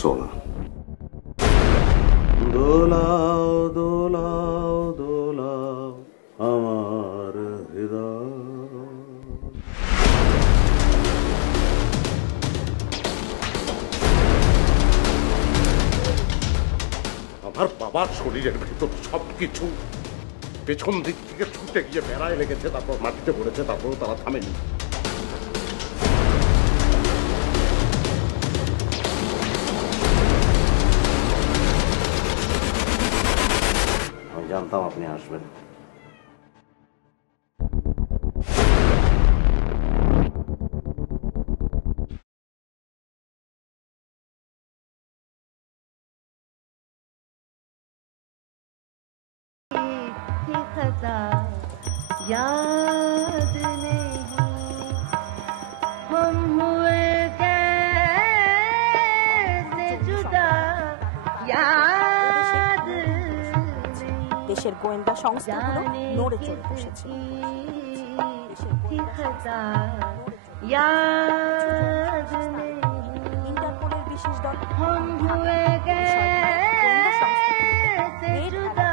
সোনা, দোলাও দোলাও দোলাও আমার হৃদয়। আমার বাবার শরীরের ভেতর সবকিছু পেছন দিক থেকে ছুটে গিয়ে বেড়ায় লেগেছে, তারপর মাটিতে পড়েছে, তারপরও তারা থামেনি। আমি জানতাম আপনি আসবেন। याद नहीं हम हुए कैसे जुदा याद দেশের গোয়েন্দা সংস্থাগুলো নড়ে চড়ে বসেছে। ইন্টারপোলের বিশেষ দল हम हुए कैसे जुदा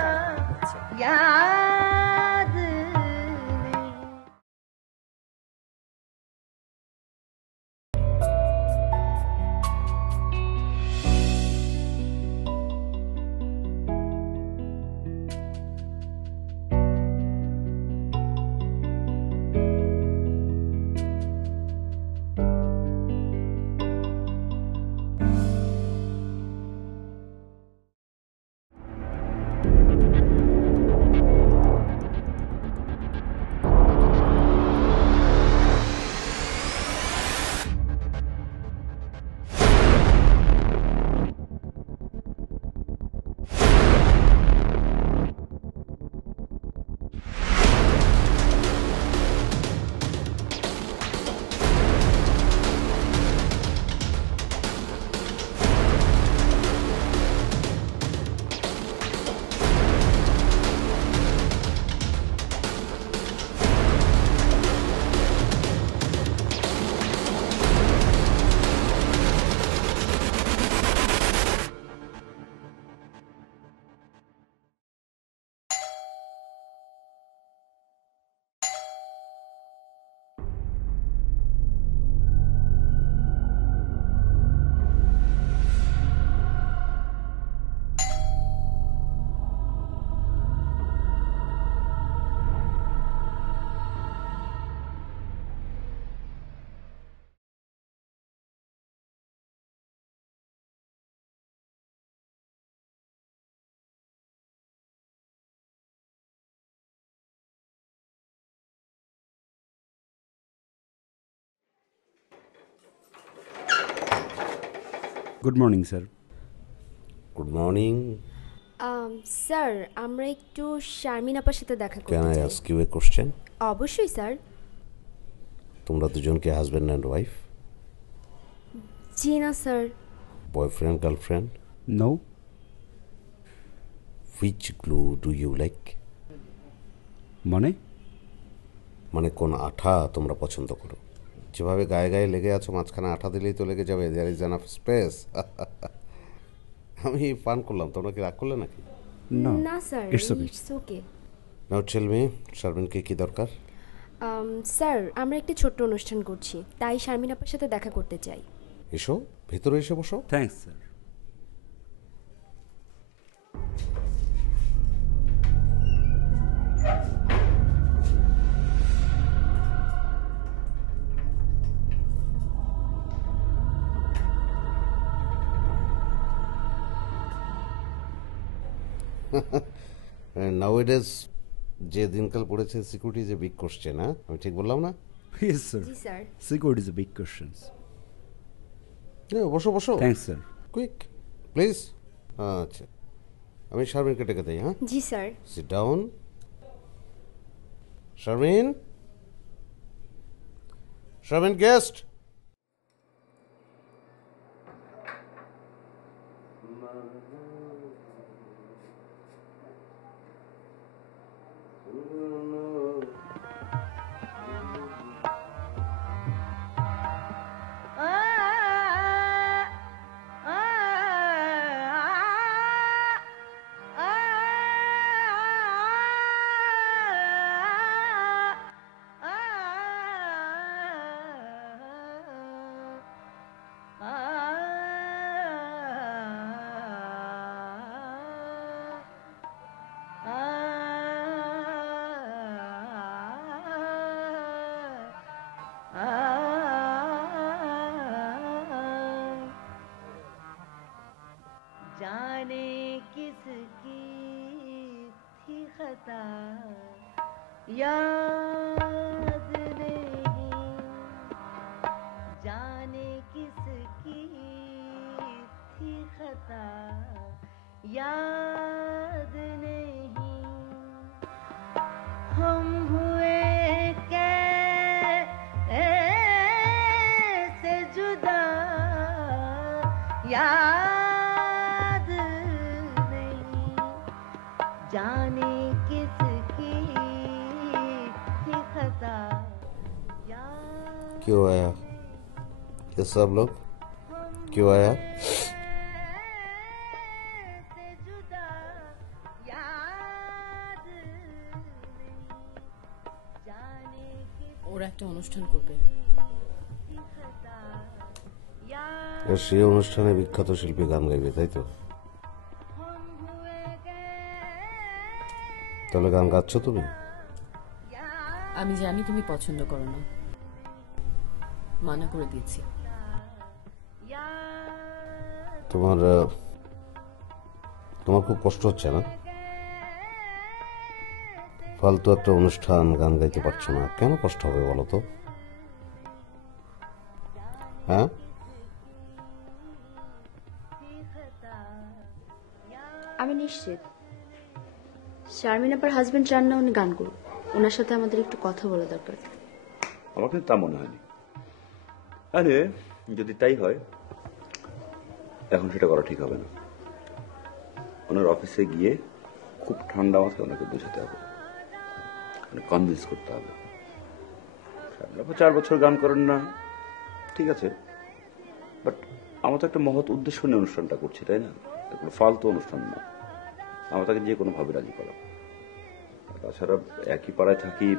याद good morning sir. Good morning. Sir আমরা একটু শারমিন আপার সাথে দেখা ক্যান করতে আই চাই। Ask you a question? অবশ্যই স্যার। তোমরা দুজনকে হাজব্যান্ড অ্যান্ড ওয়াইফ? জি না sir. Boyfriend girlfriend? No. Which glue do you like? মানে কোন আঠা তোমরা পছন্দ করো? যেভাবে গায়ে গায়ে লেগে আছো, মাঝখানে আঠা দিলেই তো লেগে যাবে। There is enough space. আমি পান করলাম, তোমরা কি রাগ করলে নাকি? না sir, It's okay. It's okay. Now tell me, শারমিনকে কি দরকার? স্যার আমরা একটি ছোট্ট অনুষ্ঠান করছি, তাই শারমিন আপার সাথে দেখা করতে চাই। এসো, ভেতরে এসে বসো। Thanks sir. নাওএডেজ যে দিনকাল পড়েছে, security is a big question. হ্যাঁ, আমি ঠিক বললাম না? Yes sir. জি sir. Security is a big questions. বসো বসো। Thanks sir. Quick please. আচ্ছা, আমি শারমিনকে ডেকে দিই। হ্যাঁ, জি sir. Sit down. Sharmin, Sharmin guest. याद नहीं जाने किसकी थी खता याद नहीं हम हुए कैसे जुदा याद नहीं जाने किसकी थी खता क्यों आया ये सब लोग क्यों आया? से जुदा याद नहीं जाने ওরা একটা অনুষ্ঠান করবে। किसकी खता याद আর সেই অনুষ্ঠানে বিখ্যাত শিল্পী গান গাইবে, তাই তো? हम हुए তাহলে গান গাচ্ছ তুমি? আমি জানি তুমি পছন্দ করো না, মানা করে দিয়েছি। তোমার তোমার খুব কষ্ট হচ্ছে না? ফালতু একটা অনুষ্ঠান, গান গাইতে পারছো না, কেন কষ্ট হবে বলো তো? হ্যাঁ, আমি নিশ্চিত শারমিন আপার হাজবেন্ড চান না উনি গান করুন। ওনার সাথে আমাদের একটু কথা বলা দরকার। আমার কিন্তু তা মনে হয়নি। আরে যদি তাই হয় এখন সেটা করা ঠিক হবে না। ওনার অফিসে গিয়ে খুব ঠান্ডা মাথায় ওনাকে বোঝাতে হবে, কনভিন্স করতে হবে। 4 বছর গান করেন না, ঠিক আছে, বাট আমরা তো একটা মহৎ উদ্দেশ্য নিয়ে অনুষ্ঠানটা করছি, তাই না? কোনো ফালতু অনুষ্ঠান না। আমরা তাকে যে কোনোভাবে রাজি করাবো। তাছাড়া একই পাড়ায় থাকি,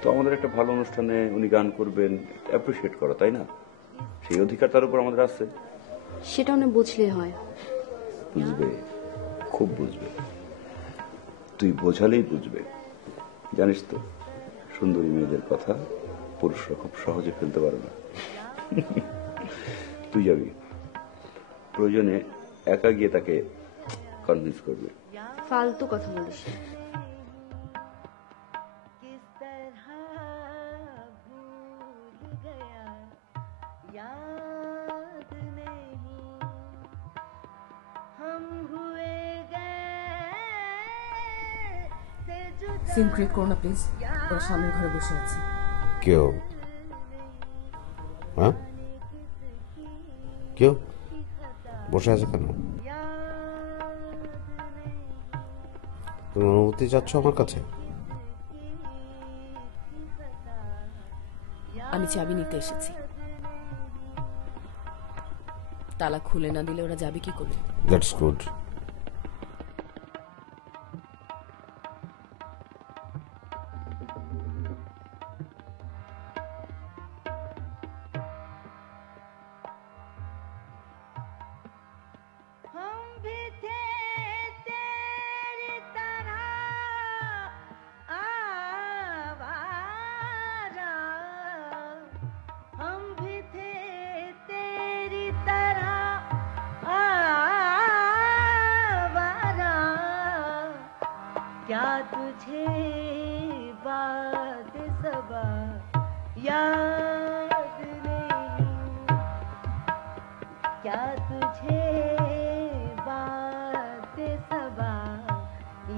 তো আমাদের একটা ভালো অনুষ্ঠানে উনি গান করবেন, অ্যাপ্রিসিয়েট করা, তাই না? সেই অধিকার তার উপর আমাদের আছে। সেটা উনি বুঝলেই হয়। বুঝবে, খুব বুঝবে। তুই বোঝালেই বুঝবে। জানিস তো, সুন্দরী মেয়েদের কথা পুরুষরা খুব সহজে ফেলতে পারে না। তুই যাবি, প্রয়োজনে একা গিয়ে তাকে কনভিন্স করবে। ফালতু কথা বলিস। किस तरह भूल गया याद नहीं हम हुए कैसे जुदा সিন ক্রিয়েট করো না প্লিজ, ওরা সামনের ঘরে বসে আছে। কেউ? হ্যাঁ, কেউ বসে আছে কেন? তুমি অনুমতি চাচ্ছ আমার কাছে? আমি চাবি নিতে এসেছি, তালা খুলে না দিলে ওরা যাবে কি করে? That's good. हम भी थे तेरी तरह आवारा हम भी थे तेरी तरह आवारा क्या तुझे बात सबा याद नहीं क्या तुझे बात सबा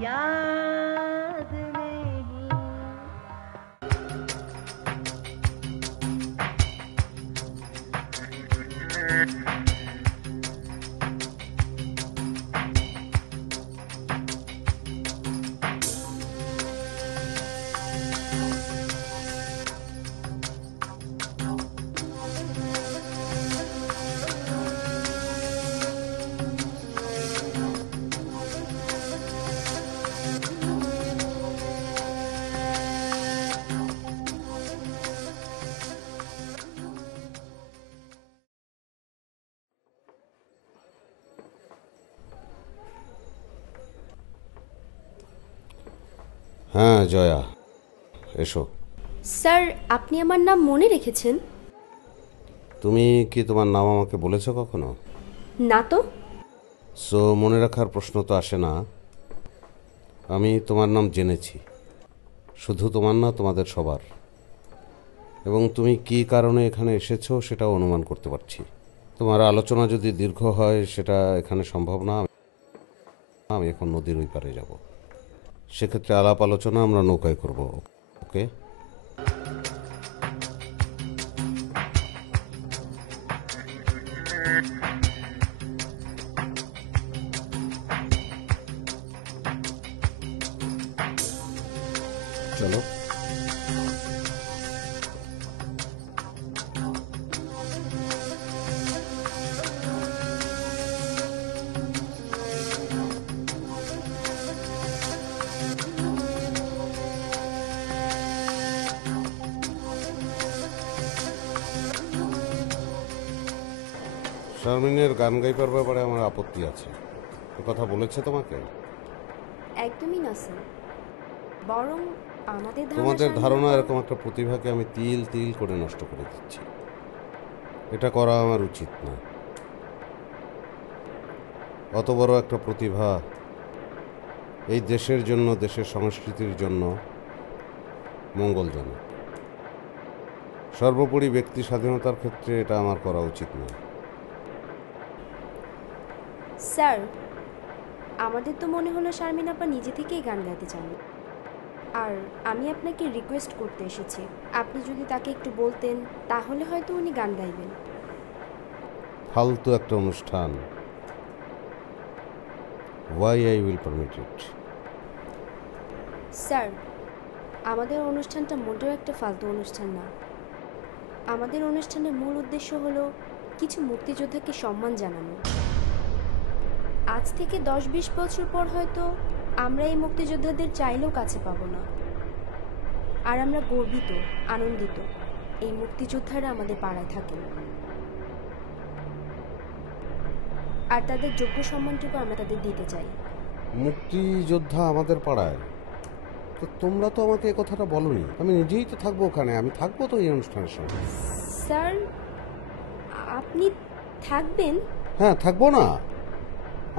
याद नहीं হ্যাঁ জয়া, এসো। স্যার, আপনি আমার নাম মনে রেখেছেন? তুমি কি তোমার নাম আমাকে বলেছো কখনো? না তো। সো মনে রাখার প্রশ্ন তো আসে না। আমি তোমার নাম জেনেছি, শুধু তোমার না, তোমাদের সবার। এবং তুমি কী কারণে এখানে এসেছো সেটাও অনুমান করতে পারছি। তোমার আলোচনা যদি দীর্ঘ হয় সেটা এখানে সম্ভব না। আমি এখন নদীর ওই পারে যাব। সেক্ষেত্রে আলাপ আলোচনা আমরা নৌকায় করব। ওকে? চলো। শারমিনের গান গাইবার ব্যাপারে আমার আপত্তি আছে। এ কথা বলেছে তোমাকে? একদমই না স্যার, বরং আমাদের তোমাদের ধারণা এরকম একটা প্রতিভাকে আমি তিল তিল করে নষ্ট করে দিচ্ছি। এটা করা আমার উচিত না। অত বড় একটা প্রতিভা এই দেশের জন্য, দেশের সংস্কৃতির জন্য মঙ্গলজনক। সর্বোপরি ব্যক্তি স্বাধীনতার ক্ষেত্রে এটা আমার করা উচিত না। স্যার, আমাদের তো মনে হলো শারমিন আপা নিজে থেকেই গান গাইতে চান, আর আমি আপনাকে রিকোয়েস্ট করতে এসেছি। আপনি যদি তাকে একটু বলতেন তাহলে হয়তো উনি গান গাইবেন। ফালতু একটা অনুষ্ঠান। Why I will permit it? Sir, আমাদের অনুষ্ঠানটা মোটেও একটা ফালতু অনুষ্ঠান না। আমাদের অনুষ্ঠানের মূল উদ্দেশ্য হলো কিছু মুক্তিযোদ্ধাকে সম্মান জানানো। আজ থেকে 10-20 বছর পর হয়তো আমরা এই মুক্তিযোদ্ধাদের চাইলেও কাছে পাবো না, আর আমরা গর্বিত, আনন্দিত এই মুক্তিযোদ্ধারা আমাদের পাড়ায় থাকেন, আর তাদের যোগ্য সম্মানটুকু আমরা তাদের দিতে চাই। মুক্তিযোদ্ধা আমাদের পাড়ায়? তো তোমরা তো আমাকে এই কথাটা বলোনি। আমি নিজেই তো থাকবো ওখানে, আমি থাকবো তো এই অনুষ্ঠানের সঙ্গে। স্যার, আপনি থাকবেন? হ্যাঁ, থাকবো না?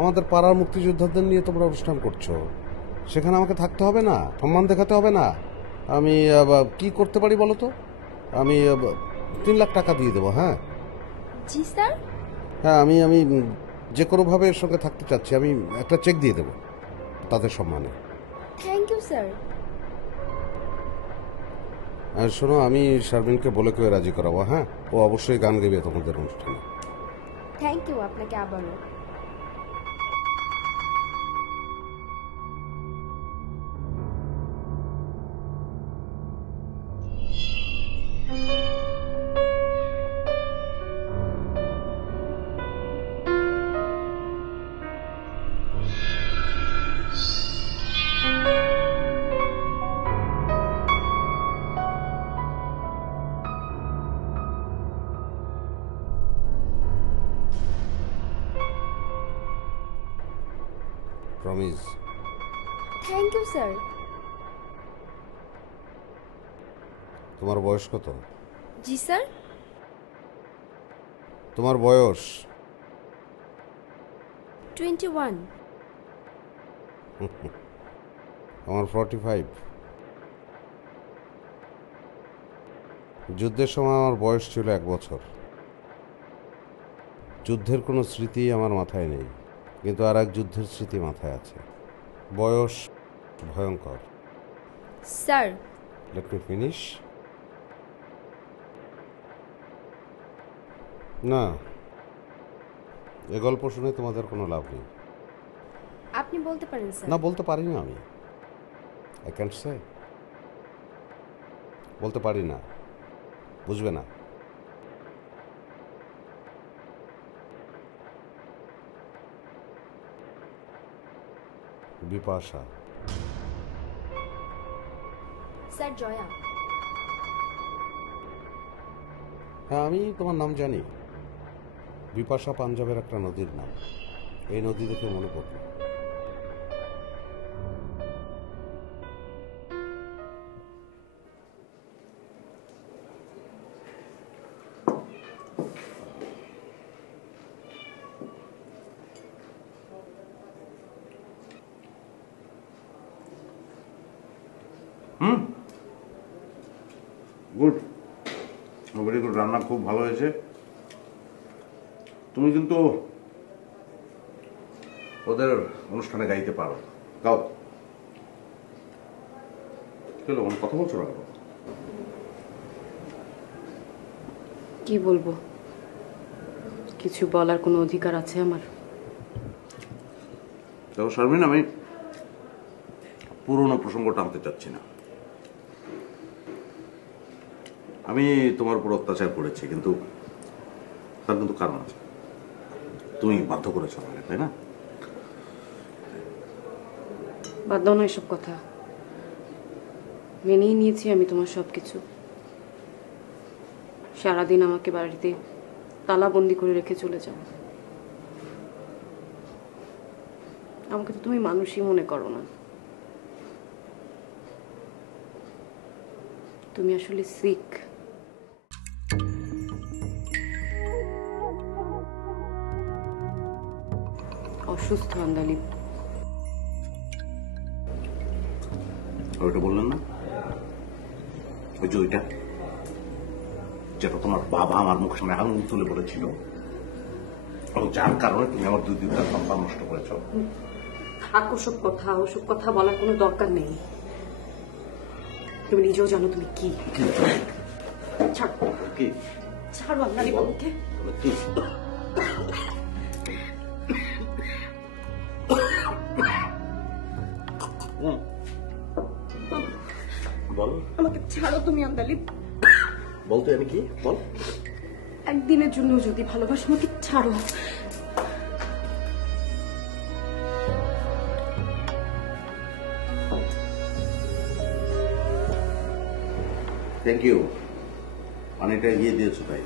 আমাদের পাড়ার মুক্তিযোদ্ধাদের নিয়ে তোমরা অনুষ্ঠান করছো, সেখানে আমাকে থাকতে হবে না? সম্মান দেখাতে হবে না? আমি কি করতে পারি বলো তো? আমি 3 লাখ টাকা দিয়ে দেবো। হ্যাঁ জি স্যার। হ্যাঁ, আমি আমি যে কোনোভাবে এর সঙ্গে থাকতে চাচ্ছি। আমি একটা চেক দিয়ে দেবো তাদের সম্মানে। Thank you sir. আর শোনো, আমি শারমিনকে বলে কেউ রাজি করাবো। হ্যাঁ, ও অবশ্যই গান গাইবে তোমাদের অনুষ্ঠানে। থ্যাংক ইউ আপনাকে আবারও। প্রমিস। Thank you sir. তোমার বয়স কত? জি স্যার। তোমার বয়স? 21। আমার 45। যুদ্ধের সময় আমার বয়স ছিল 1 বছর। যুদ্ধের কোনো স্মৃতি আমার মাথায় নেই, কিন্তু আর এক যুদ্ধের স্মৃতি মাথায় আছে। বয়স ভয়ঙ্কর। Sir, let me finish. না, এ গল্প শুনে তোমাদের কোনো লাভ নেই। আপনি বলতে পারেন স্যার। না, বলতে পারি না আমি। আই ক্যান্ট সে। বলতে পারি না, বুঝবে না। বিপাশা। স্যার, জয়া। হ্যাঁ, আমি তোমার নাম জানি। বিপাশা পাঞ্জাবের একটা নদীর নাম। এই নদী দেখে মনে পড়ল। গুড, ভেরি গুড, রান্না খুব ভালো হয়েছে। তুমি কিন্তু ওদের অনুষ্ঠানে গাইতে পারো, গাও। চলো, কথা বলছো না কেন? কি বলবো? কিছু বলার কোনো অধিকার আছে আমার? দেখো শারমিন, আমি পুরোনো প্রসঙ্গ টানতে চাচ্ছি না। আমি তোমার উপর অত্যাচার করেছি, কিন্তু তার কিন্তু কারণ আছে। তুমি বাধ্য করেছো আমাকে, তাই না? বাদ দাও না এসব কথা। মেনেই নিয়েছি আমি তোমার সব কিছু। সারাদিন আমাকে বাড়িতে তালাবন্দি করে রেখে চলে যাও। আমাকে তো তুমি মানুষই মনে করো না। তুমি আসলে সিক। অসুস্থ আন্দালিব। ওইটা বললেন না? ওই যে ওইটা, যেটা তোমার বাবা আমার মুখ সামনে আঙুল তুলে বলেছিল, এবং যার কারণে তুমি আমার দুইটা সন্তান নষ্ট করেছ। ওসব কথা বলার কোনো দরকার নেই। তুমি নিজেও জানো তুমি কি। ছাড়ো, কি? ছাড়ো আন্দালিব আমাকে। কি? বল, আমাকে ছাড়ো তুমি আন্দালিব। বলতে আমি কি বল? একদিনের জন্য যদি ভালোবাসো আমাকে ছাড়ো। থ্যাংক ইউ, পানিটা এগিয়ে দিয়েছো তাই।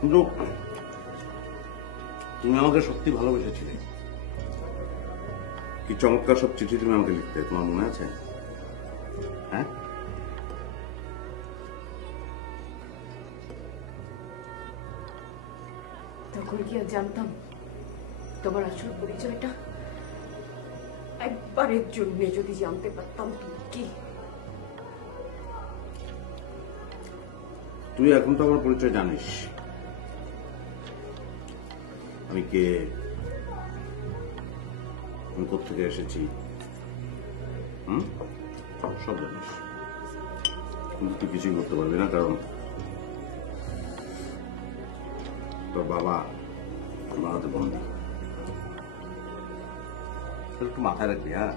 কিন্তু তুমি আমাকে সত্যি ভালোবেসেছিলে। কি চমৎকার সব চিঠি তুমি আমাকে লিখতে, তোমার মনে আছে? হ্যাঁ, তখন কি আর জানতাম তোমার আসল পরিচয়টা? একবারের জন্য যদি জানতে পারতাম তুমি কি। তুই এখন তো আমার পরিচয় জানিস। আমি কে, আমি কোথেকে এসেছি, সব জানিস। কিন্তু তুই কিছুই করতে পারবি না, কারণ তোর বাবা আমার হাতে বন্দী। একটু মাথায় রাখবি, হ্যাঁ?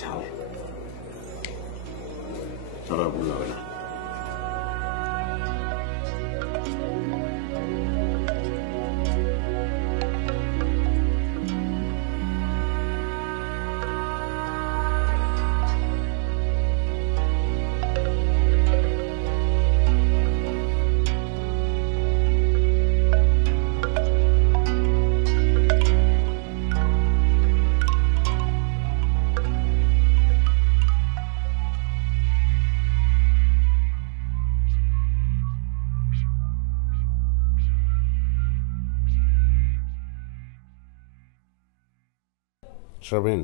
ছাড়, ছাড়া ভুল হবে না। শারমিন,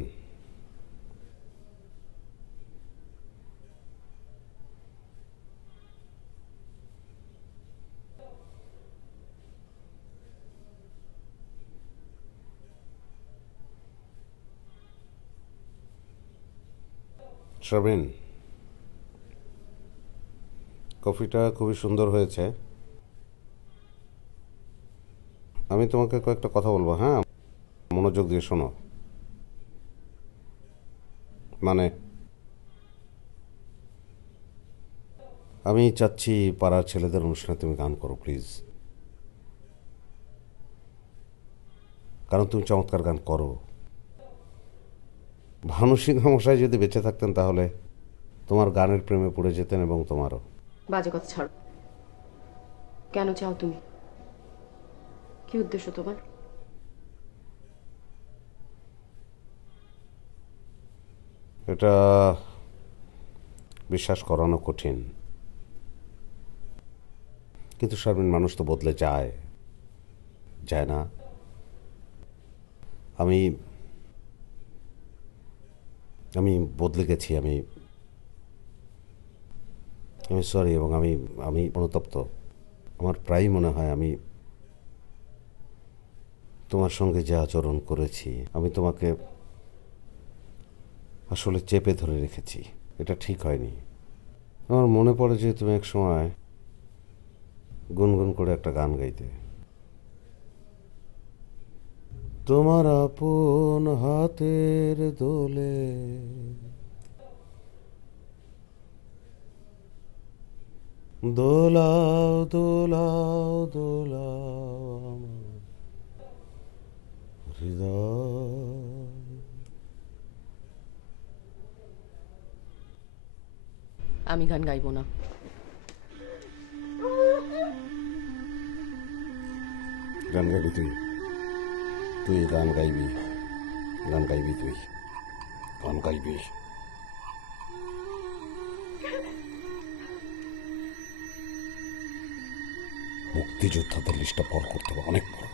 শারমিন, কফিটা খুবই সুন্দর হয়েছে। আমি তোমাকে কয়েকটা কথা বলবো, হ্যাঁ? মনোযোগ দিয়ে শোনো। মানে, আমি চাচ্ছি পাড়ার ছেলেদের অনুষ্ঠানে তুমি গান করো প্লিজ। কারণ তুমি চমৎকার গান করো। ভানু সিংহ মশাই যদি বেঁচে থাকতেন তাহলে তোমার গানের প্রেমে পড়ে যেতেন, এবং তোমারও। বাজে কথা ছাড়ো। কেন চাও তুমি? কি উদ্দেশ্য তোমার? এটা বিশ্বাস করানো কঠিন, কিন্তু শারমিন, মানুষ তো বদলে যায়। যায় না। আমি আমি বদলে গেছি, আমি সরি, এবং আমি অনুতপ্ত। আমার প্রায়ই মনে হয় আমি তোমার সঙ্গে যে আচরণ করেছি, আমি তোমাকে আসলে চেপে ধরে রেখেছি। এটা ঠিক হয়নি। আমার মনে পড়ে যে তুমি এক সময় গুনগুন করে একটা গান গাইতে। তোমার আপন হাতের দোলে দোলাও দোলাও দোলাও আমার হৃদয়। আমি গান গাইবো না। গান গাইবি তুই? তুই গান গাইবি? গান গাইবি তুই? গান গাইবি? মুক্তিযোদ্ধাদের লিস্টটা বড় করতে হবে, অনেক বড়।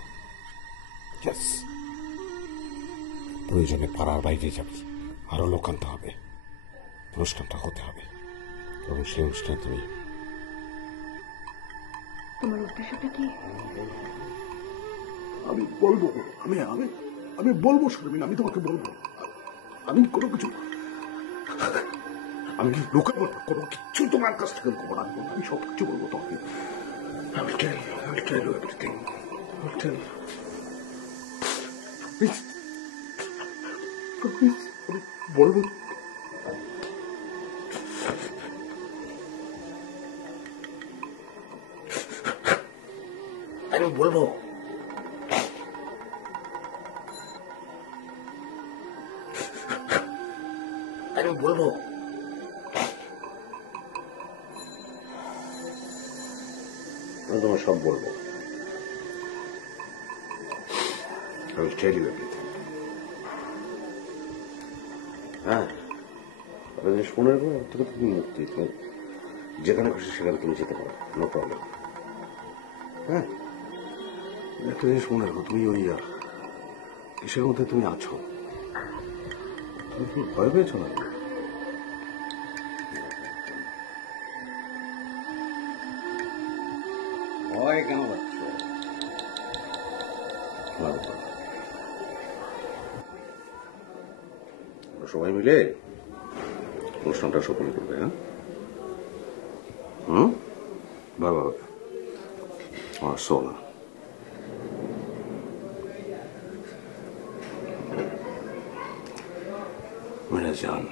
ইয়েস, প্রয়োজনে পাড়ার বাইরে যাবি, আরো লোক আনতে হবে, অনুষ্ঠানটা হতে হবে, এবং সেই অনুষ্ঠানে তুমি। তোমার উদ্দেশ্যটা কি? আমি বলবো, আমি আমি আমি বলবো শারমিন, আমি তোমাকে বলবো। আমি কোনো কিছু, আমি লুকাবো না, কোনো কিছু তোমার কাছ থেকে লুকাবো না। আমি সব কিছু বলবো তোমাকে। I will tell you everything. I will tell you. Please. Please. বলবো। আমি বলবো। আমি বলবো। আমি তোমার সব বলবো। I will tell you everything. হ্যাঁ, শুনে থেকে তুমি মুক্তি, যেখানে খুশি সেখানে তুমি যেতে পারো, নো প্রবলেম। হ্যাঁ, একটা জিনিস মনে রাখো, তুমি ওই কিসের মধ্যে তুমি আছো, তুমি কি ভয় পেয়েছো না? ভয় কেন পাচ্ছ? সবাই মিলে অনুষ্ঠানটা সফল করবে। হ্যাঁ, ভালো হবে। আমার সোনা, মেরা জান,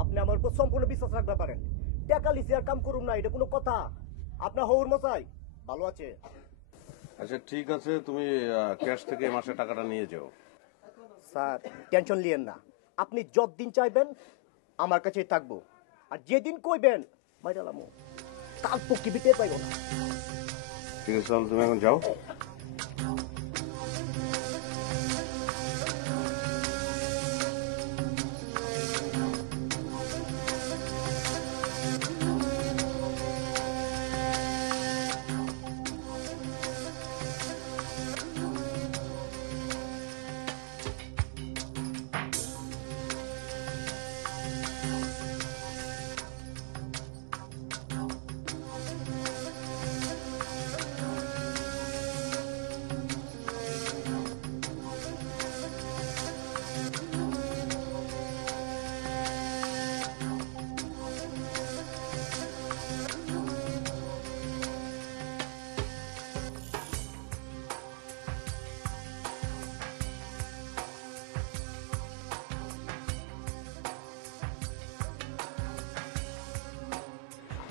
আপনি আমার উপর সম্পূর্ণ বিশ্বাস রাখতে পারেন। টাকা লিসি আর কাম করুম না, এটা কোনো কথা? আপনার হৌর মশাই ভালো আছে? আচ্ছা ঠিক আছে, তুমি ক্যাশ থেকে এই মাসে টাকাটা নিয়ে যাও। স্যার টেনশন লিয়েন না, আপনি যতদিন চাইবেন আমার কাছেই থাকবো, আর যেদিন কইবেন মাইরালামো কাল পক্ষী বিতে পাইব না। ঠিক আছে, তাহলে তুমি এখন যাও।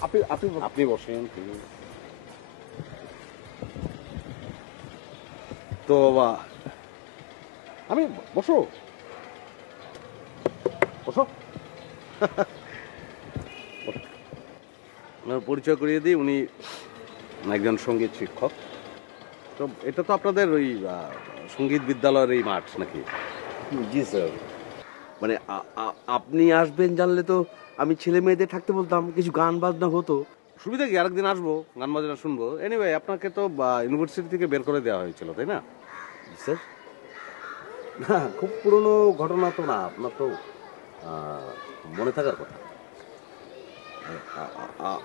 আপনি আপনি আপনি বসেন। তো আমি বসো বসো। পরিচয় করিয়ে দিই, উনি একজন সঙ্গীত শিক্ষক। তো এটা তো আপনাদের ওই সঙ্গীত বিদ্যালয়ের এই মাঠ নাকি? জি স্যার। মানে আপনি আসবেন জানলে তো আমি ছেলে মেয়েদের থাকতে বলতাম, কিছু গান বাজনা হতো। সুবিধা কি, আরেকদিন আসবো, গান বাজনা শুনবো। এনিওয়ে আপনাকে তো ইউনিভার্সিটি থেকে বের করে দেওয়া হয়েছিল, তাই না? স্যার না, খুব পুরনো ঘটনা তো না, আপনার তো মনে থাকার কথা।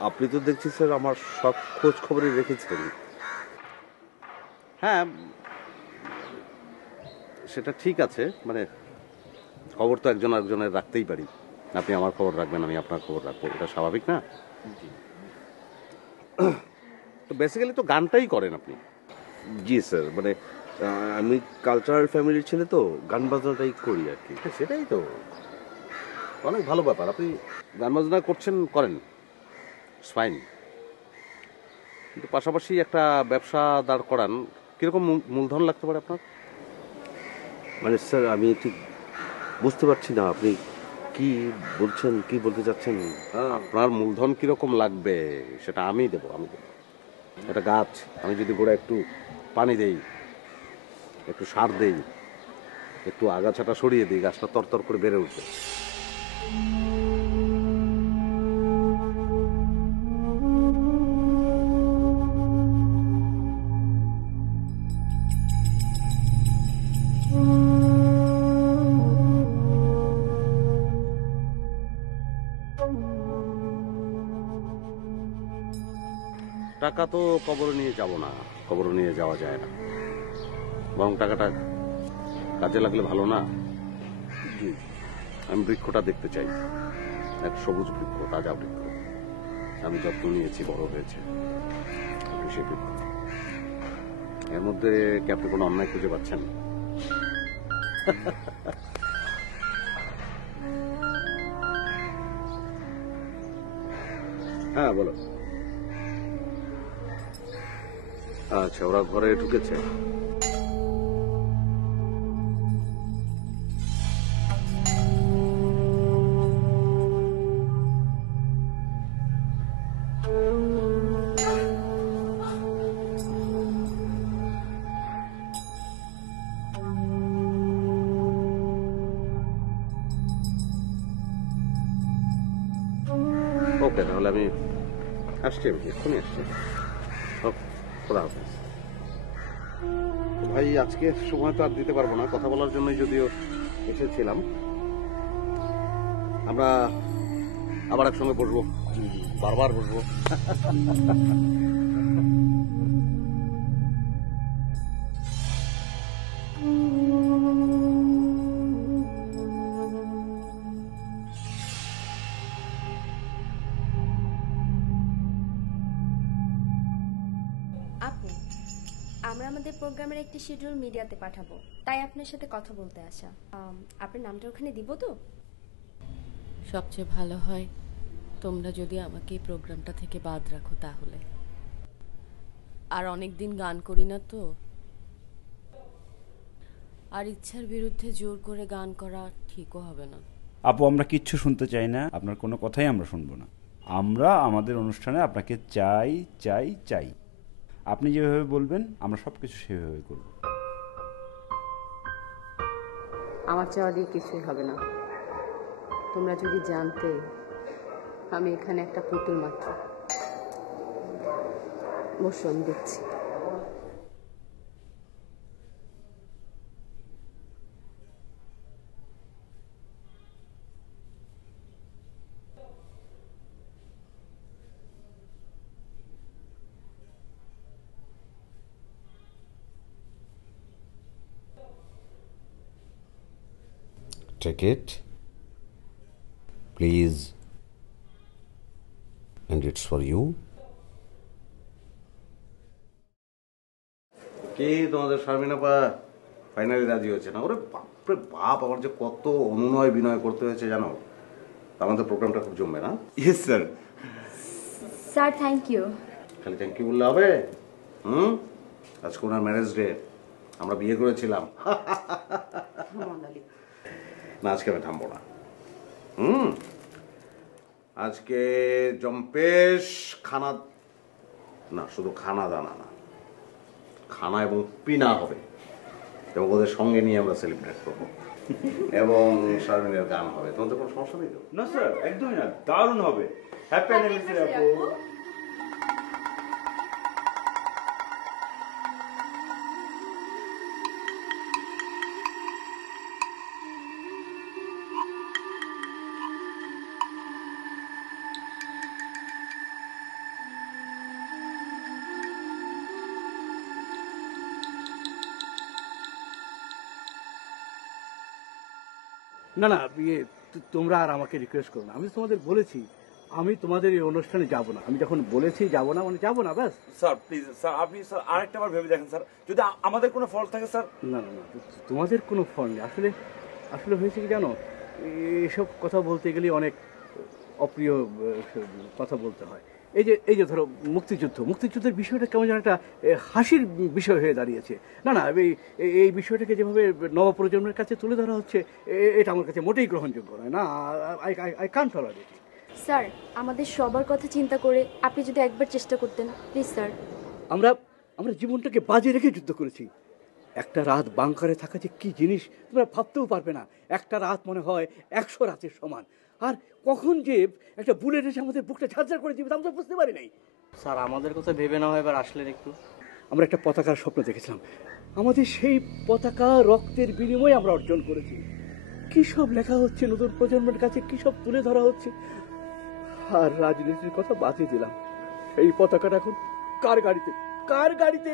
আপনি তো দেখছি স্যার আমার সব খোঁজ খবরই রেখেছেন। হ্যাঁ, সেটা ঠিক আছে, মানে খবর তো একজন আরেকজনের রাখতেই পারি। আপনি আমার খবর রাখবেন, আমি আপনার খবর রাখবো, এটা স্বাভাবিক না? তো বেসিক্যালি তো গানটাই করেন আপনি। জি স্যার, মানে আমি কালচারাল ফ্যামিলির ছেলে, তো গান বাজনাটাই করি আর কি। সেটাই তো অনেক ভালো ব্যাপার, আপনি গান বাজনা করছেন, করেন, ফাইন। কিন্তু পাশাপাশি একটা ব্যবসা দাঁড় করান, কিরকম মূলধন লাগতে পারে আপনার? মানে স্যার আমি ঠিক বুঝতে পারছি না আপনি কি বলছেন, কি বলতে চাচ্ছেন। আপনার মূলধন কিরকম লাগবে সেটা আমি দেবো। একটা গাছ আমি যদি গোড়া একটু পানি দেই, একটু সার দেই, একটু আগাছাটা সরিয়ে দিই, গাছটা তরতর করে বেড়ে উঠবে। টাকা তো কবরে নিয়ে যাব না, কবরে নিয়ে যাওয়া যায় না, বরং টাকাটা কাজে লাগলে ভালো না? আমি বৃক্ষটা দেখতে চাই, এক সবুজ বৃক্ষ, তাজা বৃক্ষ, আমি যত্ন নিয়েছি, বড় হয়েছে সে বৃক্ষ। এর মধ্যে কি আপনি কোনো অন্যায় খুঁজে পাচ্ছেন? হ্যাঁ বলো। আচ্ছা, ওরা ঘরে ঢুকেছে? ওকে, তাহলে আমি আসছি, আমি এক্ষুনি আসছি। খোদা হাফেজ। ভাই, আজকে সময় তো আর দিতে পারবো না, কথা বলার জন্যই যদিও এসেছিলাম। আমরা আবার একসঙ্গে বসবো, বারবার বসবো। আপু, আমরা আমাদের প্রোগ্রামের একটি শিডিউল মিডিয়াতে পাঠাবো, তাই আপনার সাথে কথা বলতে আসা। আপনার নামটা ওখানে দিব তো? সবচেয়ে ভালো হয় তোমরা যদি আমাকে এই প্রোগ্রামটা থেকে বাদ রাখো তাহলে। আর অনেক দিন গান করি না তো, আর ইচ্ছার বিরুদ্ধে জোর করে গান করা ঠিকও হবে না। আপু, আমরা কিচ্ছু শুনতে চাই না, আপনার কোনো কথাই আমরা শুনবো না। আমরা আমাদের অনুষ্ঠানে আপনাকে চাই চাই চাই। আপনি যেভাবে বলবেন আমরা সব কিছু সেভাবে করব। আমার চাওয়া দিয়ে কিছুই হবে না। তোমরা যদি জানতে আমি এখানে একটা পুতুল মাত্র। বসো, আমি দেখছি। Take it, please, and it's for you. কে তোমাদের শারমিন আপা ফাইনালি রাজি হয়েছে না? ওরে বাপরে বাপ, আমার যে কত অনুনয় বিনয় করতে হয়েছে জানো। আমাদের প্রোগ্রামটা খুব জমবে না? Yes sir. Sir thank you. খালি থ্যাংক ইউ বললে হবে? আজকে ওনার ম্যারেজ ডে, আমরা বিয়ে করেছিলাম। না, আজকে আমি থামবো না। আজকে জম্পেশ খানা, না শুধু খানা দানা না, খানা এবং পিনা হবে, এবং ওদের সঙ্গে নিয়ে আমরা সেলিব্রেট করবো, এবং শারমিনের গান হবে। তোমাদের কোনো সমস্যা নেই তো? না স্যার, একদমই না, দারুণ হবে। হ্যাপি অ্যানিভার্সারি আপু। না না, তোমরা আর আমাকে রিকোয়েস্ট করো না। আমি তোমাদের বলেছি আমি তোমাদের এই অনুষ্ঠানে যাব না। আমি যখন বলেছি যাব না মানে যাব না, ব্যাস। স্যার প্লিজ স্যার, আপনি স্যার আরেকটা বার ভেবে দেখেন স্যার, যদি আমাদের কোনো ফল্ট থাকে স্যার। না না না, তোমাদের কোনো ফল নেই। আসলে আসলে হয়েছে কি জানো, এসব কথা বলতে গেলে অনেক অপ্রিয় কথা বলতে হয়। এই যে ধরো মুক্তিযুদ্ধের বিষয়টা কেমন যেন একটা হাসির বিষয় হয়ে দাঁড়িয়েছে। না না, এই বিষয়টাকে যেভাবে নবপ্রজন্মের কাছে তুলে ধরা হচ্ছে, এটা আমার কাছে মোটেই গ্রহণযোগ্য নয়। না, I can't tolerate it. Sir, আমাদের সবার কথা চিন্তা করে আপনি যদি একবার চেষ্টা করতেন প্লিজ স্যার। আমরা জীবনটাকে বাজি রেখে যুদ্ধ করেছি। একটা রাত বাংকারে থাকা যে কি জিনিস তোমরা ভাবতেও পারবে না। একটা রাত মনে হয় 100 রাতের সমান। আর কখন যে একটা বুলেট এসে আমাদের বুকটা ঝাঁঝাড় করে দিবে আমরা বুঝতে পারি নাই। স্যার, আমাদের কথা ভেবে না হয় এবার আসলেন একটু। আমরা একটা পতাকার স্বপ্ন দেখেছিলাম। আমাদের সেই পতাকা রক্তের বিনিময়ে আমরা অর্জন করেছি। কি সব লেখা হচ্ছে নতুন প্রজন্মের কাছে, কি সব তুলে ধরা হচ্ছে। আর রাজনীতির কথা বাতিয়ে দিলাম। এই পতাকাটা এখন কার গাড়িতে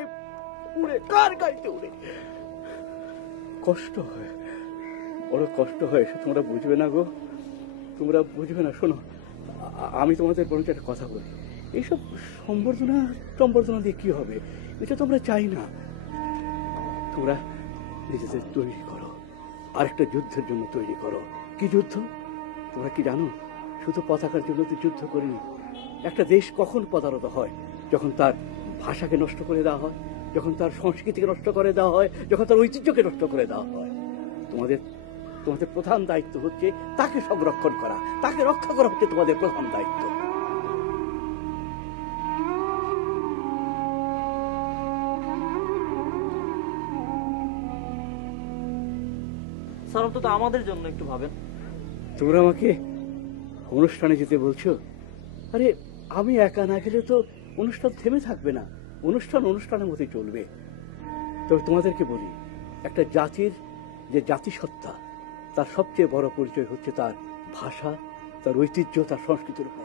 উড়ে। কষ্ট হয়, বড় কষ্ট হয়। সে তোমরা বুঝবে না গো, তোমরা বুঝবে না। শোনো, আমি তোমাদের বরঞ্চ একটা কথা বলি। এইসব সম্বর্ধনা দিয়ে কি হবে? এটা তো আমরা চাই না। তোমরা নিজেদের তৈরি করো, আরেকটা যুদ্ধের জন্য তৈরি করো। কি যুদ্ধ তোমরা কি জানো? শুধু পতাকার জন্য তো যুদ্ধ করিনি। একটা দেশ কখন পদারত হয়? যখন তার ভাষাকে নষ্ট করে দেওয়া হয়, যখন তার সংস্কৃতিকে নষ্ট করে দেওয়া হয়, যখন তার ঐতিহ্যকে নষ্ট করে দেওয়া হয়। তোমাদের প্রধান দায়িত্ব হচ্ছে তাকে সংরক্ষণ করা, তাকে রক্ষা করা হচ্ছে তোমাদের প্রধান দায়িত্ব। স্যার, অন্তত আমাদের জন্য একটু ভাবেন। তোমরা আমাকে অনুষ্ঠানে যেতে বলছো? আরে আমি একা না গেলে তো অনুষ্ঠান থেমে থাকবে না। অনুষ্ঠানের মতোই চলবে। তবে তোমাদেরকে বলি, একটা জাতির যে জাতিসত্তা, তার সবচেয়ে বড় পরিচয় হচ্ছে তার ভাষা, তার ঐতিহ্য, তার সংস্কৃতির উপর।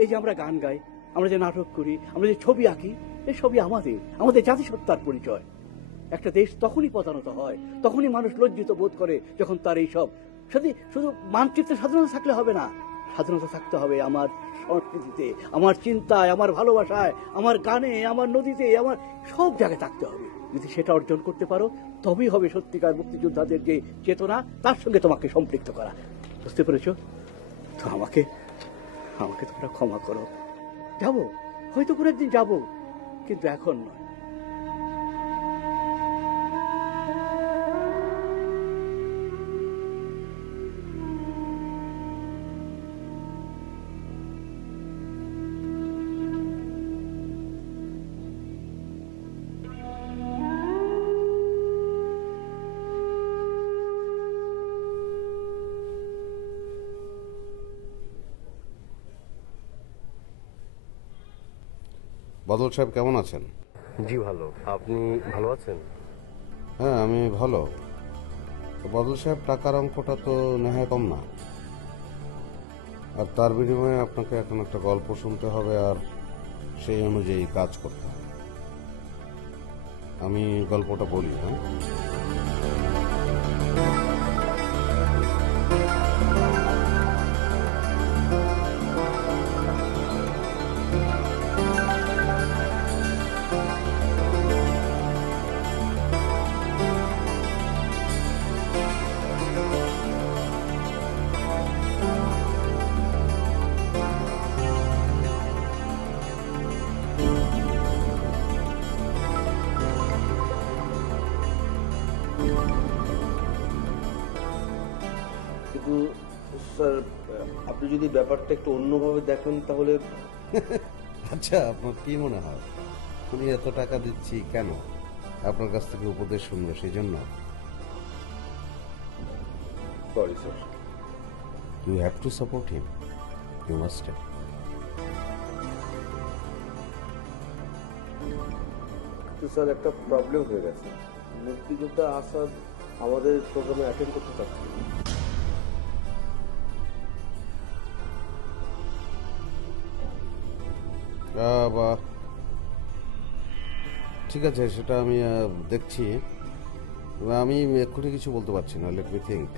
এই যে আমরা গান গাই, আমরা যে নাটক করি, আমরা যে ছবি আঁকি, এই সবই আমাদের জাতিসত্তার পরিচয়। একটা দেশ তখনই পদানত হয়, তখনই মানুষ লজ্জিত বোধ করে, যখন তার এইসব শুধু মানচিত্রে স্বাধীনতা থাকলে হবে না। স্বাধীনতা থাকতে হবে আমার সংস্কৃতিতে, আমার চিন্তায়, আমার ভালোবাসায়, আমার গানে, আমার নদীতে, আমার সব জায়গায় থাকতে হবে। যদি সেটা অর্জন করতে পারো, তবেই হবে সত্যিকার মুক্তিযোদ্ধাদের যে চেতনা, তার সঙ্গে তোমাকে সম্পৃক্ত করা। বুঝতে পেরেছো তো? আমাকে তোমরা ক্ষমা করো। যাবো, হয়তো কোনো একদিন যাবো, কিন্তু এখন নয়। বদল সাহেব কেমন আছেন? জি ভালো, আপনি ভালো আছেন? হ্যাঁ, আমি ভালো। তো বদল সাহেব, টাকার অঙ্কটা তো নেহায় কম না, আর তার বিনিময়ে আপনাকে এখন একটা গল্প শুনতে হবে আর সেই অনুযায়ী কাজ করতে হবে। আমি গল্পটা বলি। হ্যাঁ, কিন্তু স্যার, আপনি যদি ব্যাপারটা একটু অন্যভাবে দেখেন তাহলে। আচ্ছা, আপনার কি মনে হয় উনি এত টাকা দিচ্ছি কেন? আপনার কাছ থেকে উপদেশ শুনবো সেই জন্য? Sorry sir. You have to support him, you must. কিন্তু স্যার, একটা প্রবলেম হয়ে গেছে। মুক্তিযোদ্ধা আসাদ আমাদের প্রোগ্রামে অ্যাটেন্ড করতে চাচ্ছি। ঠিক আছে, সেটা আমি দেখছি। আমি এক্ষুনি কিছু বলতে পারছি না। Let me think.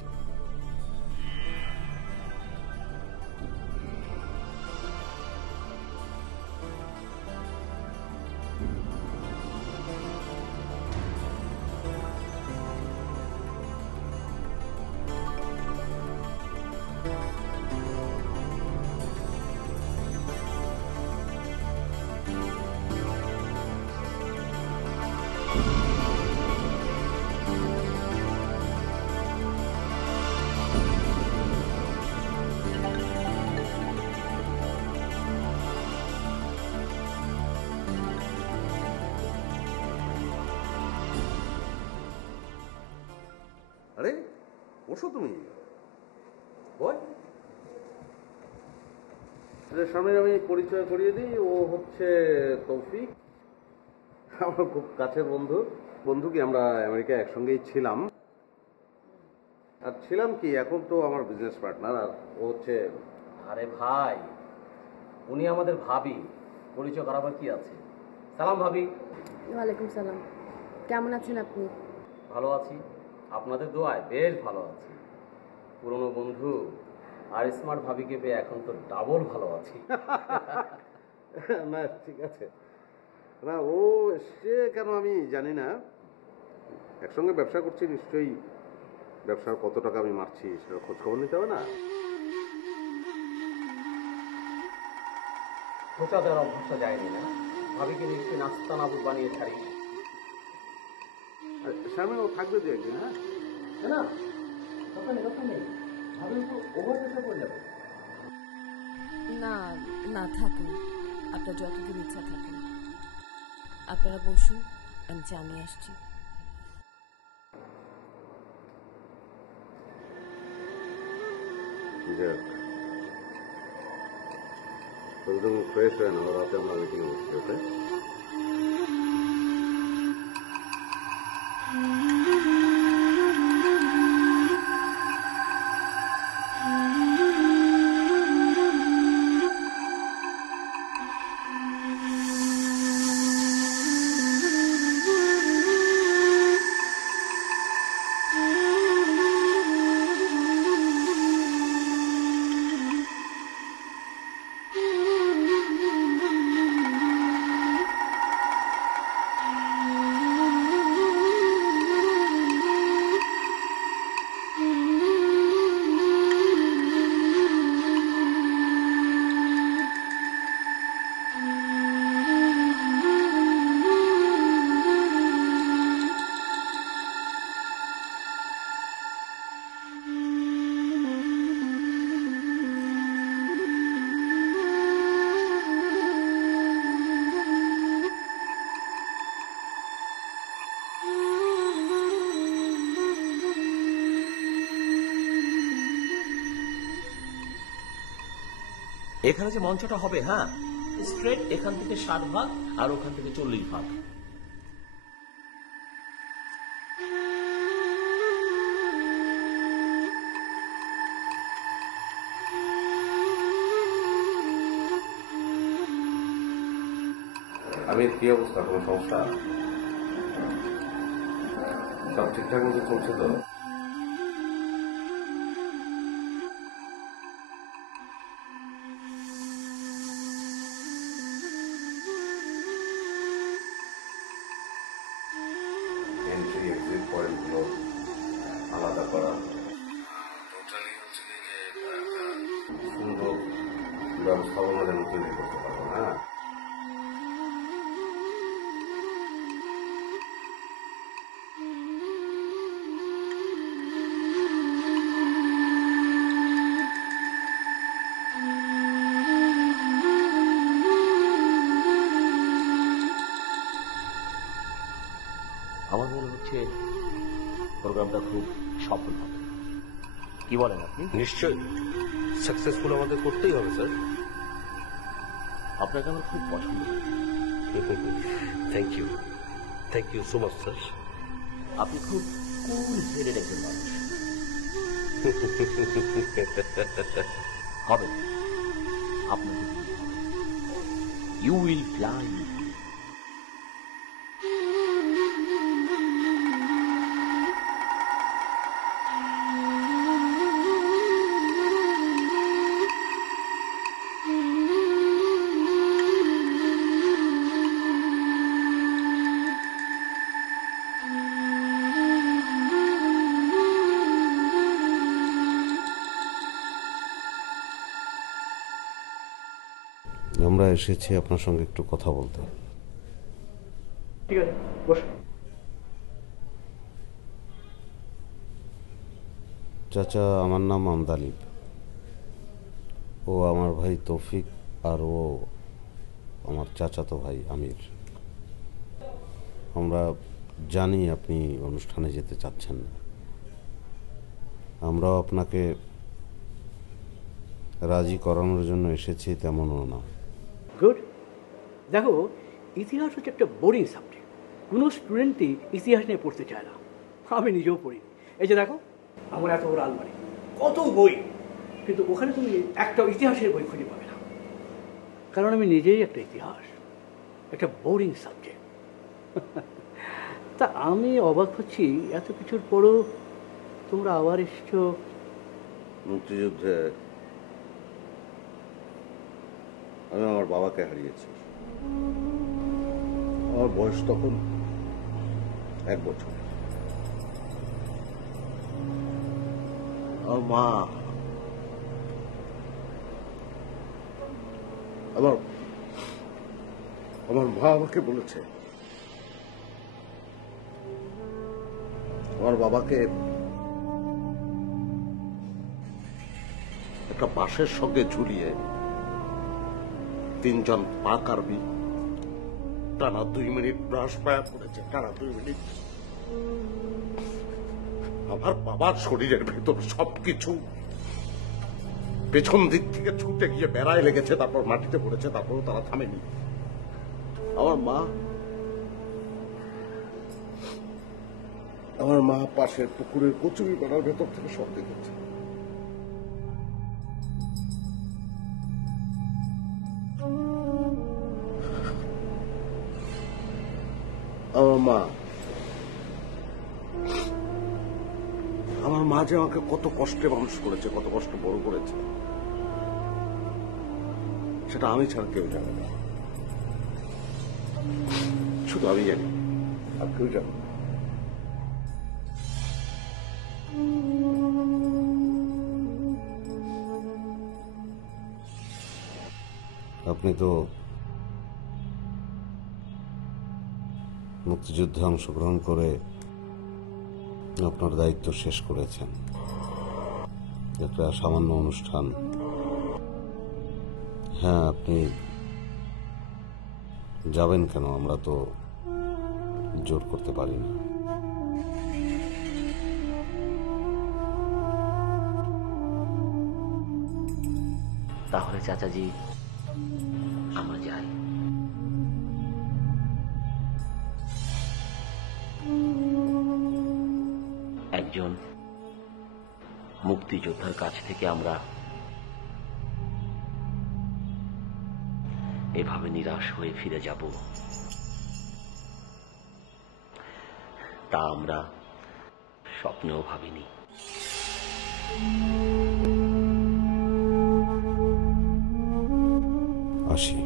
আরে বসো তুমি। সামনে আমি পরিচয় করিয়ে দিই। ও হচ্ছে তৌফিক, আমার খুব কাছের বন্ধু কি আমরা আমেরিকা একসঙ্গেই ছিলাম। আর ছিলাম কি, এখন তো আমার বিজনেস পার্টনার। আর ও হচ্ছে। আরে ভাই, উনি আমাদের ভাবি। পরিচয় করাবার কি আছে? সালাম ভাবি। ওয়ালাইকুম সালাম। কেমন আছেন আপনি? ভালো আছি, আপনাদের দোয়ায় বেশ ভালো আছি। পুরনো বন্ধু আর স্মার্ট ভাবিকে পেয়ে এখন তো ডাবল ভালো আছি। না, ঠিক আছে। না, ও সে কেন আমি জানি না। একসঙ্গে ব্যবসা করছি, নিশ্চয়ই ব্যবসার কত টাকা আমি মারছি সেটা খোঁজ খবর নিতে হবে না? খোঁচা দেওয়ার অভ্যাসটা যায়নি না? ভাবিকে নিশ্চয়ই নাস্তা নাবুদ বানিয়ে ছাড়ি। সামনে ও থাকবে দু একদিন। হ্যাঁ না, কথা নেই। ভাবি তো ওভার প্রেশার পড়ে যাবে। না না, থাকুন, আপনার যতদিন ইচ্ছা থাকুন। আপনারা বসুন, আমি চা নিয়ে আসছি। একদম ফ্রেশ হয় না, রাতে আমরা মিটিং বসছি। ওকে, এখানে যে মঞ্চটা হবে, হ্যাঁ, স্ট্রেট এখান থেকে 60 ভাগ আর ওখান থেকে 40 ভাগ। আমি কি অবস্থা, কোনো সমস্যা? সব ঠিকঠাক মতো চলছে তো? এন্ট্রি এক্সিট পয়েন্টগুলো আলাদা করা, টোটালি হচ্ছে যে সুন্দর ব্যবস্থাপনা যেন তৈরি করতে পারবো। হ্যাঁ, আমার মনে হচ্ছে প্রোগ্রামটা খুব সফল হবে। কি বলেন আপনি? নিশ্চয়ই সাকসেসফুল আমাদের করতেই হবে স্যার। আপনাকে আমার খুব পছন্দ। Thank you so much sir. আপনি খুব কুল হেডেড একজন মানুষ। হবে আপনাকে, ইউ উইল ফ্লাই। আমরা এসেছি আপনার সঙ্গে একটু কথা বলতে। ঠিক আছে, বস। চাচা, আমার নাম আমদালিব, ও আমার ভাই তৌফিক, আর ও আমার চাচাতো ভাই আমির। আমরা জানি আপনি অনুষ্ঠানে যেতে চাচ্ছেন না, আমরাও আপনাকে রাজি করানোর জন্য এসেছি তেমনও না। গুড। দেখো, ইতিহাস হচ্ছে একটা বোরিং সাবজেক্ট, কোনো স্টুডেন্টই ইতিহাস নিয়ে পড়তে চায় না। আমি নিজেও পড়ি। এই যে দেখো, আমার এত বড় আলমারি, কত বই, কিন্তু ওখানে তুমি একটা ইতিহাসের বই খুঁজে পাবে না, কারণ আমি নিজেই একটা ইতিহাস, একটা বোরিং সাবজেক্ট। তা আমি অবাক হচ্ছি, এত কিছুর পরও তোমরা আবার এসছো। মুক্তিযুদ্ধে আমি আমার বাবাকে হারিয়েছি। আমার বয়স তখন 1 বছর। আমার মা আমাকে বলেছে আমার বাবাকে একটা বাঁশের সঙ্গে ঝুলিয়ে 3 জন পাক আর্মি টানা 2 মিনিট ব্রাশ ফায়ার করেছে। টানা 2 মিনিট। আমার বাবার শরীরের ভেতর সবকিছু পেছন দিক থেকে ছুটে গিয়ে বেড়ায় লেগেছে, তারপর মাটিতে পড়েছে, তারপরও তারা থামেনি। আমার মা পাশের পুকুরের কচুরি পাড়ার ভেতর থেকে সব দেখেছে। আমার মা যে আমাকে কত কষ্টে মানুষ করেছে, কত কষ্ট বড় করেছে, সেটা আমি ছাড়া কেউ জানে না। শুধু আমি জানি, আর কেউ জানে না। আপনি তো মুক্তিযুদ্ধে অংশগ্রহণ করে আপনার দায়িত্ব শেষ করেছেন। একটা সামান্য অনুষ্ঠান, হ্যাঁ, আপনি যাবেন কেন? আমরা তো জোর করতে পারি না। তাহলে চাচাজি আমরা যাই। একজন মুক্তিযোদ্ধার কাছ থেকে আমরা এভাবে নিরাশ হয়ে ফিরে যাব তা আমরা স্বপ্নেও ভাবিনি। আসি।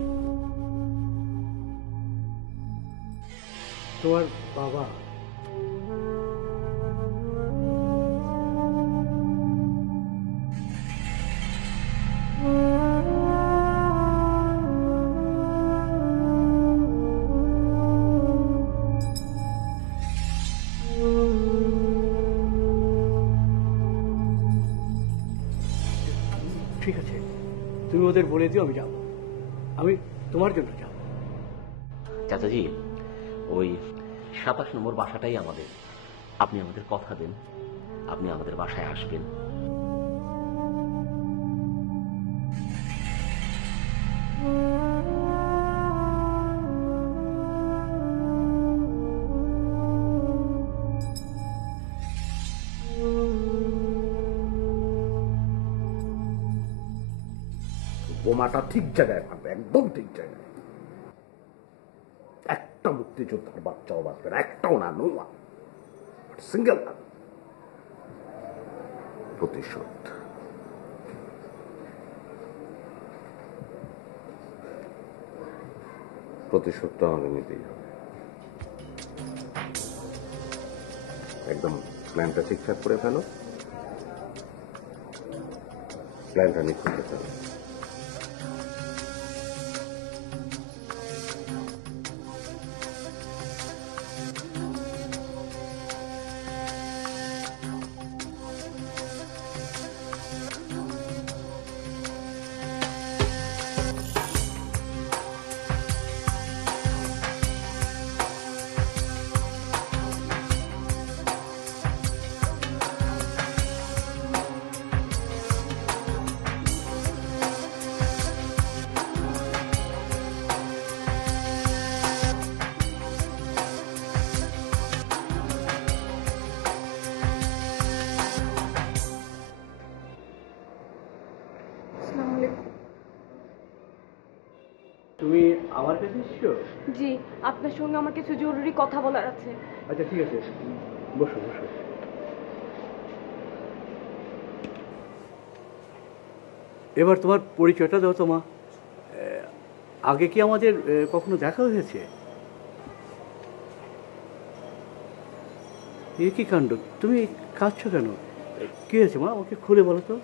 তোমার বাবা ঠিক আছে, তুমি ওদের বলে দিও আমি যাব, আমি তোমার জন্য যাব। চাচাজি ওই 27 নম্বর বাসাটাই আমাদের। আপনি আমাদের কথা দেন, আপনি আমাদের বাসায় আসবেন। বোমাটা ঠিক জায়গায় ফাটবে, একদম ঠিক জায়গায়। একটা মুক্তিযোদ্ধার বাচ্চাও বাঁচবে না, একটাও না, নো ওয়ান, সিঙ্গেল না। প্রতিশোধ, প্রতিশোধটা আমাদের নিতেই হবে। একদম প্ল্যানটা ঠিকঠাক করে ফেলো, প্ল্যানটা নিখুঁত করে ফেলো। তুমি আমার কাছে এসেছো? জি, আপনার সঙ্গে আমার কিছু জরুরি কথা বলার আছে। আচ্ছা ঠিক আছে, বসো বসো। এবার তোমার পরিচয়টা দাও তো মা। আগে কি আমাদের কখনো দেখা হয়েছে? এ কি কাণ্ড, তুমি কাঁদছো কেন? কি হয়েছে মা, আমাকে খুলে বলো তো।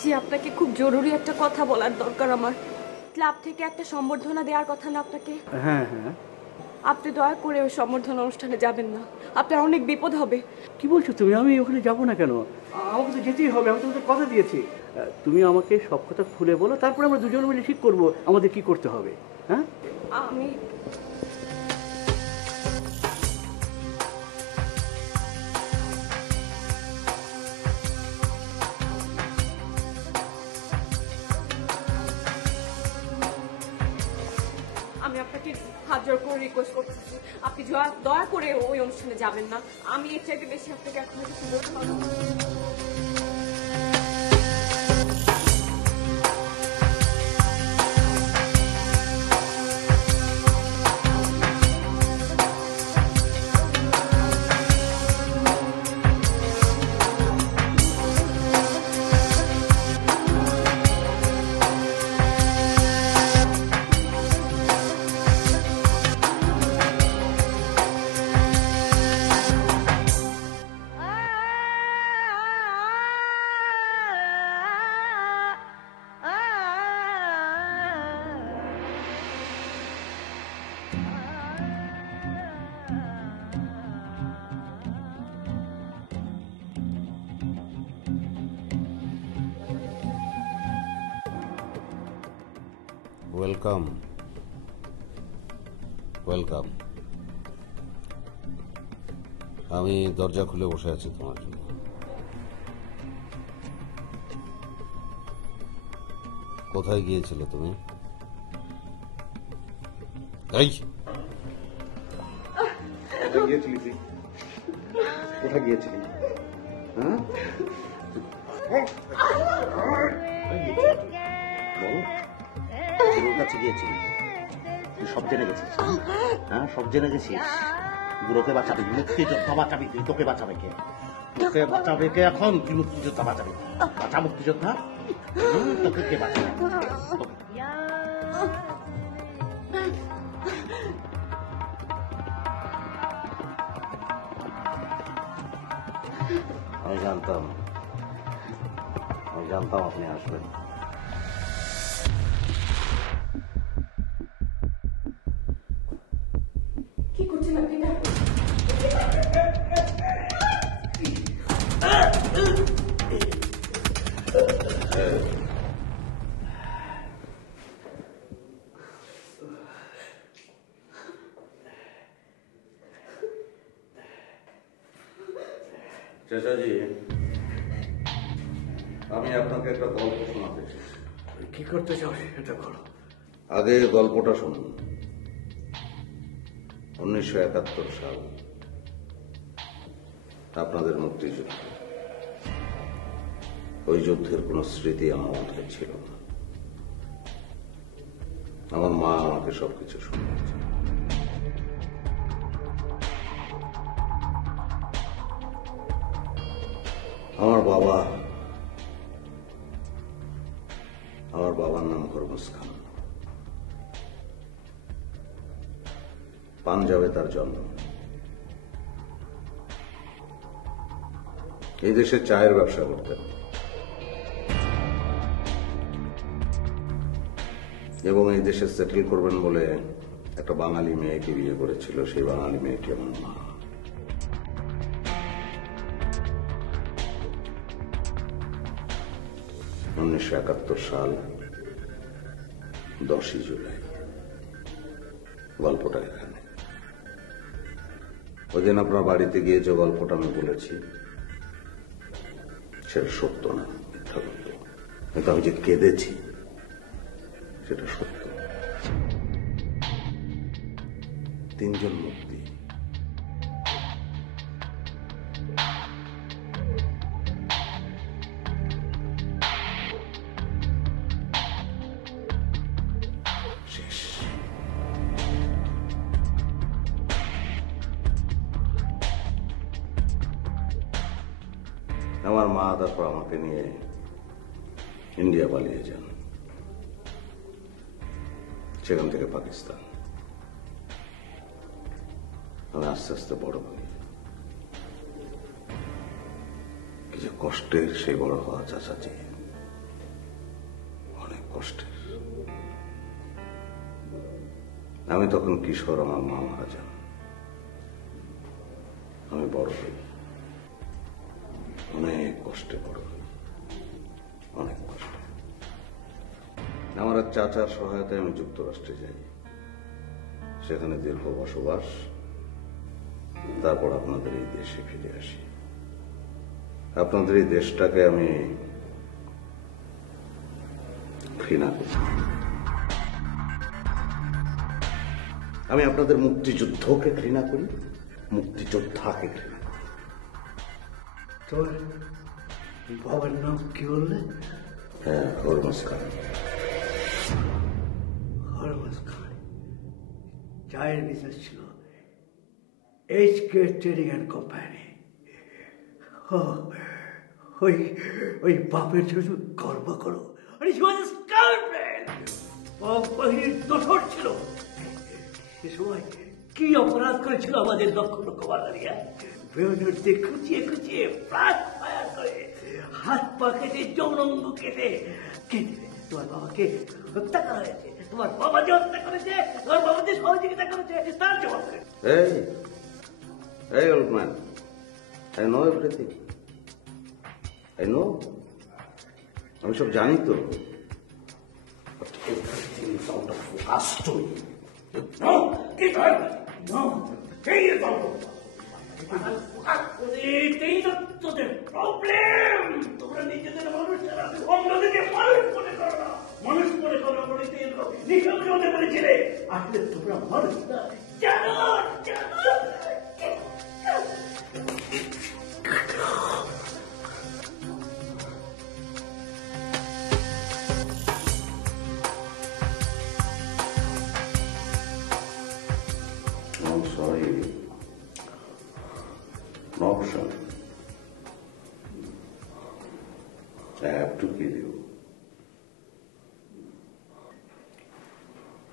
জি, আপনাকে খুব জরুরি একটা কথা বলার দরকার আমার। ক্লাব থেকে একটা সম্বর্ধনা দেওয়ার কথা না আপনাকে? হ্যাঁ হ্যাঁ। আপনি দয়া করে ওই সম্বর্ধনা অনুষ্ঠানে যাবেন না, আপনার অনেক বিপদ হবে। কি বলছো তুমি? আমি ওখানে যাবো না কেন? আমাকে তো যেতেই হবে, আমি তোমাদের কথা দিয়েছি। তুমি আমাকে সব কথা খুলে বলো, তারপরে আমরা দুজন মিলে ঠিক করবো আমাদের কি করতে হবে। হ্যাঁ আমি আপনাকে হাত জোড় করে রিকোয়েস্ট করতেছি, আপনি দয়া করে ওই অনুষ্ঠানে যাবেন না। আমি এর চাইতে বেশি আপনাকে এখন কিছু বলতে পারবো না। Welcome, welcome. আমি দরজা খুলে বসে আছি তোমার জন্য। কোথায় গিয়েছিলে তুমি? এই কোথায় গিয়েছিলি তুই? কোথায় গিয়েছিলি? হ্যাঁ বল, কাছে গিয়েছিলি? তুই সব জেনে গেছিস? হ্যাঁ সব জেনে গেছিস? বুড়োকে বাঁচাবি, মুক্তিযোদ্ধা বাঁচাবি তুই। তোকে বাঁচাবে কে? তোকে বাঁচাবে কে? এখন তুই মুক্তিযোদ্ধা বাঁচাবি। বাঁচা মুক্তিযোদ্ধা। তোকে কে বাঁচাবে? আমি জানতাম আপনি আসবেন। কি করছেন আপনি? চাচাজি, আমি আপনাকে একটা গল্প শোনাতে চাই। কি করতে চাও সেটা বলো। আগে গল্পটা শুনুন। 1971 সাল, আপনাদের মুক্তিযুদ্ধ। ওই যুদ্ধের কোন স্মৃতি আমার মাথায় ছিল না। আমার মা আমাকে সবকিছু শুনিয়েছে। আমার বাবার নাম হরমুজ খান। পাঞ্জাবে তার জন্ম। এই দেশে চায়ের ব্যবসা করতেন এবং এই দেশে সেটেল করবেন বলে একটা বাঙালি মেয়েকে বিয়ে করেছিল। সেই বাঙালি মেয়েটি আমার মা। $1971 সাল 10ই জুলাই। গল্পটা এখানে। ওই দিন আপনার বাড়িতে গিয়ে যে গল্পটা আমি বলেছি সেটা সত্য না, মিথ্যা গল্প। কিন্তু আমি যে কেঁদেছি সেটা সত্য। 3 জন মুক্তি। আমার মা তারপর আমাকে নিয়ে ইন্ডিয়া পালিয়ে যান, সেখান থেকে পাকিস্তান। আমি আস্তে আস্তে বড় হই। কি যে কষ্টের সেই বড় হওয়া চাচাজি, অনেক কষ্টের। আমি তখন কিশোর, আমার মা মারা যান। আমি বড় হই, অনেক কষ্টে বড় হই, অনেক কষ্টে। আমার এক চাচার সহায়তায় আমি যুক্তরাষ্ট্রে যাই। সেখানে দীর্ঘ বসবাস। তারপর আপনাদের এই দেশে ফিরে আসি। আপনাদের এই দেশটাকে আমি ঘৃণা করি। আমি আপনাদের মুক্তিযুদ্ধকে ঘৃণা করি, মুক্তিযোদ্ধাকে ঘৃণা করি। তোর বাবার নাম কি বললে? হ্যাঁ, হরমুজ খান। হরমুজ খান চায়ের বিজনেস ছিল, এইচকে ট্রেডিং অ্যান্ড কোম্পানি। ওই বাপের জন্য গর্ব করো। দোষর ছিল। সে সময় কি অপরাধ করেছিল আমাদের লক্ষ লক্ষ বাঙালিয়া? বেরোনোর দিয়ে খুঁচিয়ে খুঁচিয়ে প্রাণ ফায়ার করে, হাত পা কেটে, যৌনাঙ্গ কেটে তোমার বাবাকে হত্যা করা হয়েছে। তোমার বাবা যে হত্যা করেছে, তোমার বাবা যে সহযোগিতা করেছে, তার জবাব করে। Hey, old man, I know everything. I know. আমি সব জানি তো। But everything is out of focus to me. No, keep on. No, stay out of focus. এটাই তো তোদের প্রবলেম। তোমরা নিজেদের মানুষেরা অন্যদিকে মানুষ মনে করো না। মানুষ মনে করো বলিতে নিঃসঙ্গ হতে পেরেছিলে, আসলে তোমরা মানুষ না। জানো I'm sorry. No option. I have to kill you.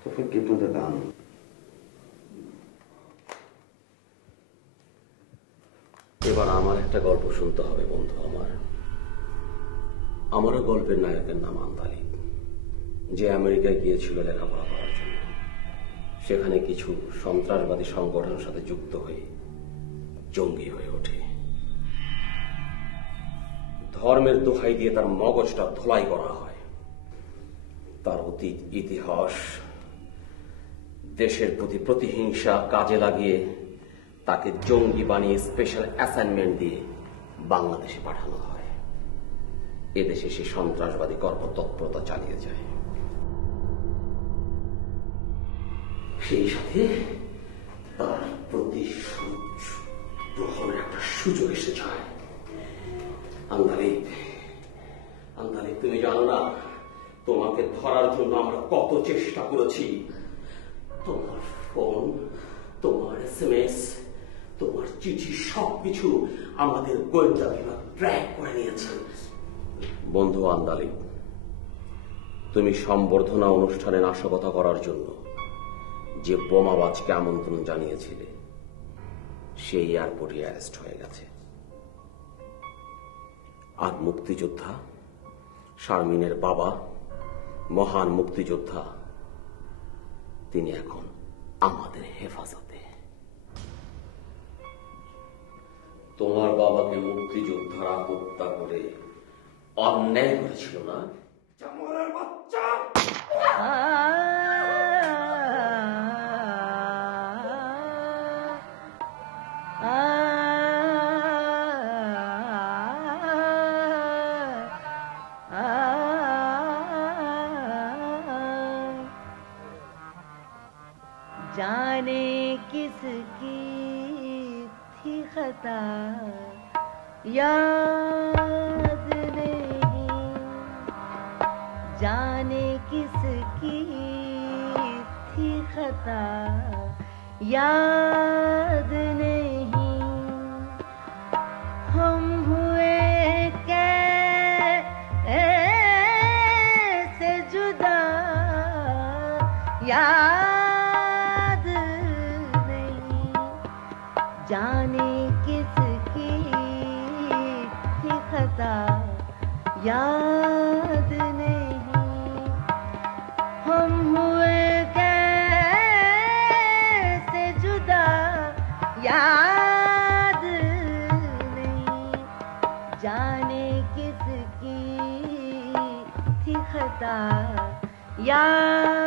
So give me the gun. এবার আমার একটা গল্প শুনতে হবে বন্ধু আমার। আমারও গল্পের নায়কের নাম আন্দালিব, যে আমেরিকায় গিয়েছিল লেখাপড়া করার জন্য। সেখানে কিছু সন্ত্রাসবাদী সংগঠনের সাথে যুক্ত হয়ে জঙ্গি হয়ে ওঠে। ধর্মের দোহাই দিয়ে তার মগজটা ধোলাই করা হয়। তার অতীত ইতিহাস, দেশের প্রতি প্রতিহিংসা কাজে লাগিয়ে তাকে জঙ্গি বানিয়ে স্পেশাল অ্যাসাইনমেন্ট দিয়ে বাংলাদেশে পাঠানো হয়। এদেশে সে সন্ত্রাসবাদী কর্মতৎপরতা চালিয়ে যায়। সেই সাথে তার প্রতিশোধ গ্রহণের একটা সুযোগ এসে যায়। আন্দালিব, তুমি জানো না তোমাকে ধরার জন্য আমরা কত চেষ্টা করেছি। তোমার ফোন, তোমার SMS, তোমার চিঠি সবকিছু আমাদের গোয়েন্দা বিভাগ ট্র্যাক করে নিয়েছে। বন্ধু আন্দালিব, তুমি সম্বর্ধনা অনুষ্ঠানে নাশকতা করার জন্য যে বোমাবাজকে আমন্ত্রণ জানিয়েছিলে, সেই এয়ারপোর্টে অ্যারেস্ট হয়ে গেছে। আর মুক্তিযোদ্ধা শারমিনের বাবা, মহান মুক্তিযোদ্ধা, তিনি এখন আমাদের হেফাজতে। তোমার বাবাকে মুক্তিযোদ্ধারা হত্যা করে অন্যায় করেছিল না? জামলের বাচ্চা! जाने किसकी थी खता याद नहीं, जाने किसकी थी खता याद नहीं, हम हुए कैसे जुदा याद नहीं, जाने किसकी थी खता याद नहीं, हम हुए कैसे जुदा याद नहीं, जाने किसकी थी खता याद